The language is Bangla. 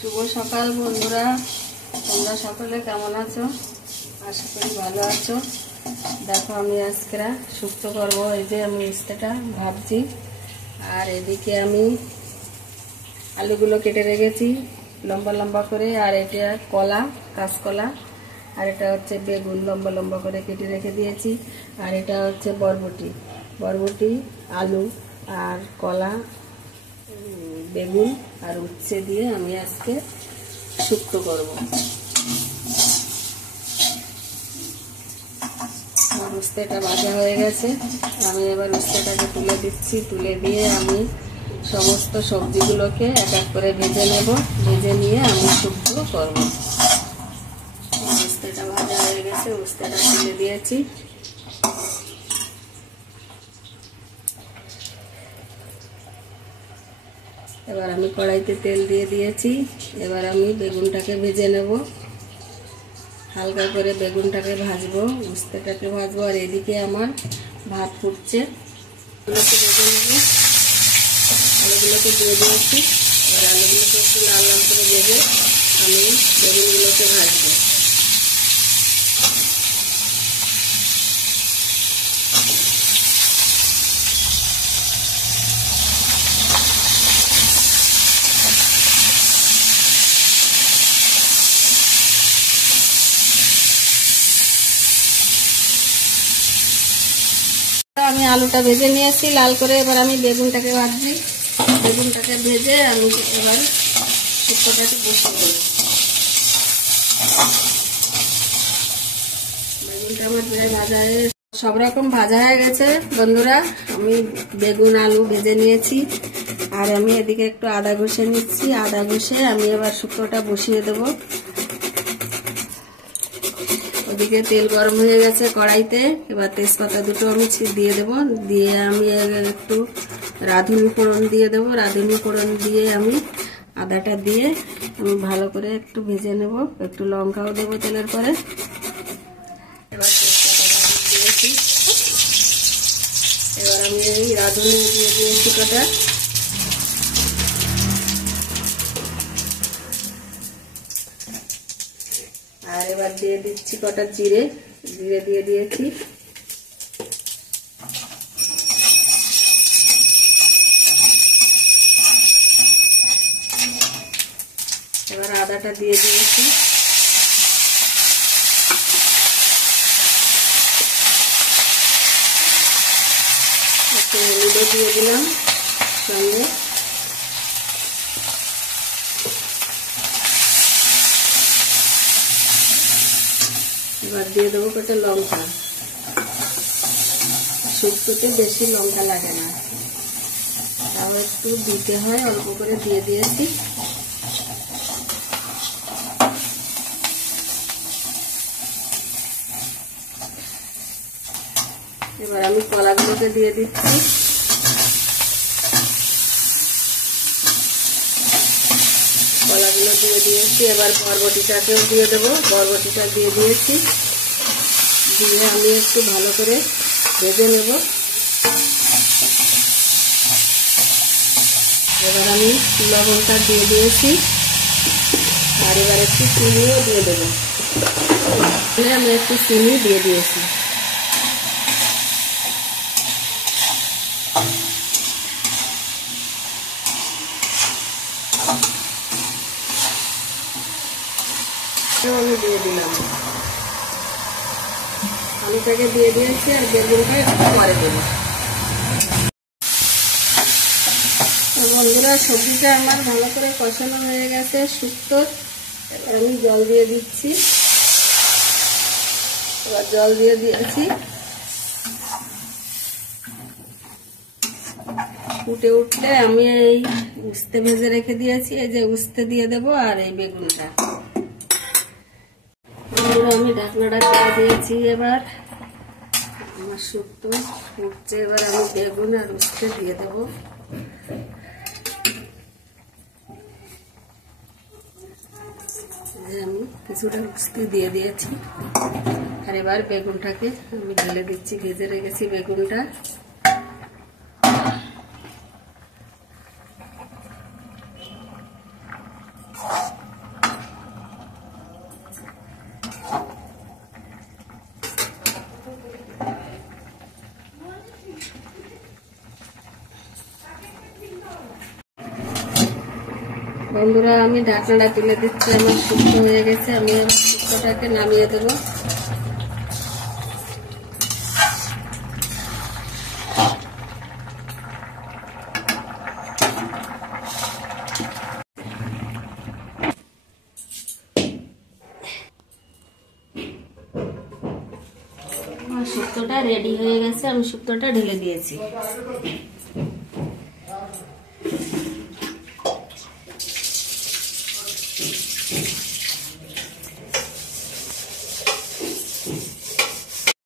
শুভ সকাল বন্ধুরা, তোমরা সকলে কেমন আছো? আশা করি ভালো আছো। দেখো আমি আজকে শুক্তো করবো। এই যে আমি উস্তেটা ভাবছি, আর এদিকে আমি আলুগুলো কেটে রেখেছি লম্বা লম্বা করে, আর এটা কলা, কাঁচকলা, আর এটা হচ্ছে বেগুন লম্বা লম্বা করে কেটে রেখে দিয়েছি, আর এটা হচ্ছে বরবটি, আলু আর কলা, বেগুন আর উচ্ছে দিয়ে আমি আজকে শুক্তো করব। উস্তেটা ভাজা হয়ে গেছে, আমি এবার উস্তেটাকে তুলে দিচ্ছি। তুলে দিয়ে আমি সমস্ত সবজিগুলোকে এক এক করে ভেজে নেব। ভেজে নিয়ে আমি শুক্তো করব। উস্তেটা ভাজা হয়ে গেছে, উস্তেটা তুলে দিয়েছি। এবার আমি কড়াইতে তেল দিয়ে দিয়েছি। এবার আমি বেগুনটাকে ভেজে নেব। হালকা করে বেগুনটাকে ভাজবো, উস্তেটাকে ভাজবো, আর এদিকে আমার ভাত ফুটছে। এগুলোকে ভেজে নেব। আলুগুলোকে দিয়ে দিয়েছি। এবার আলুগুলোকে একটু লাল লাল করে ভেজে আমি বেগুনগুলোকে ভাজবো। আমি আলুটা ভেজে নিয়েছি লাল করে। এবার আমি বেগুনটাকে ভাজছি। বেগুনটাকে ভেজে আমি এবার শুক্তোটাকে বসিয়ে দেবো। বেগুনটা আমার প্রায় ভাজা হয়ে, সব রকম ভাজা হয়ে গেছে বন্ধুরা। আমি বেগুন আলু ভেজে নিয়েছি, আর আমি এদিকে একটু আদা ঘষে নিচ্ছি। আদা ঘষে আমি এবার শুক্তোটা বসিয়ে দেবো। ওদিকে তেল গরম হয়ে গেছে কড়াইতে। এবার তেজপাতা দুটো আমি দিয়ে দেবো। দিয়ে আমি একটু রাঁধুনি ফোড়ন দিয়ে দেবো। রাঁধুনি ফোড়ন দিয়ে আমি আদাটা দিয়ে আমি ভালো করে একটু ভেজে নেব। একটু লঙ্কাও দেবো তেলের পরে। এবার তেজপাতাটা দিয়েছি। এবার আমি এই রাঁধুনি দিয়ে দিয়েছি কটা। আর এবার দিয়ে দিচ্ছি কটা জিরে দিয়ে দিয়েছি। এবার আদাটা দিয়ে দিয়েছি। একটু হলুদও দিয়ে দিলাম সঙ্গে। এবার দিয়ে দেবো কটা লঙ্কা। শুক্তোতে বেশি লঙ্কা লাগে না, তাও একটু দিতে হয়, অল্প করে দিয়ে দিয়েছি। এবার আমি কলাগুলোকে দিয়ে দিচ্ছি। কলাগুলো দিয়ে দিয়েছি। এবার বরবটিটাকেও দিয়ে দেবো। বরবটিটা দিয়ে দিয়েছি। দিয়ে আমি একটু ভালো করে ভেজে নেব। এবার আমি লবণটা দিয়ে দিয়েছি, আর এবার একটু চিনিও দিয়ে দেবো। আমি একটু চিনি দিয়ে দিয়েছি। আমি দিয়ে দিলাম, আলুটাকে দিয়ে দিয়েছি, আর বেগুনটা একটু পরে দেবো। বন্ধুরা, সবজিটা আমার ভালো করে কষানো হয়ে গেছে শুক্তো। এবার আমি জল দিয়ে দিচ্ছি। এবার জল দিয়ে দিয়েছি। ফুটে উঠলে আমি এই উস্তে ভেজে রেখে দিয়েছি, এই যে উস্তে দিয়ে দেবো, আর এই বেগুনটা। আমি ঢাকনাটা দিয়ে দিয়েছি। এবার আমার শুক্তো ফুটছে। এবার আমি বেগুন আর উস্তে দিয়ে দেবো। আমি কিছুটা উস্তে দিয়ে দিয়েছি, আর এবার বেগুনটাকে আমি ঢেলে দিচ্ছি। ভেজে রেখেছি বেগুনটা। বন্ধুরা আমি ঢাকনাটা তুলে দিচ্ছি, আমার শুক্তো হয়ে গেছে। আমি শুক্তোটাকে নামিয়ে দেবো। শুক্তোটা রেডি হয়ে গেছে, আমি শুক্তোটা ঢেলে দিয়েছি।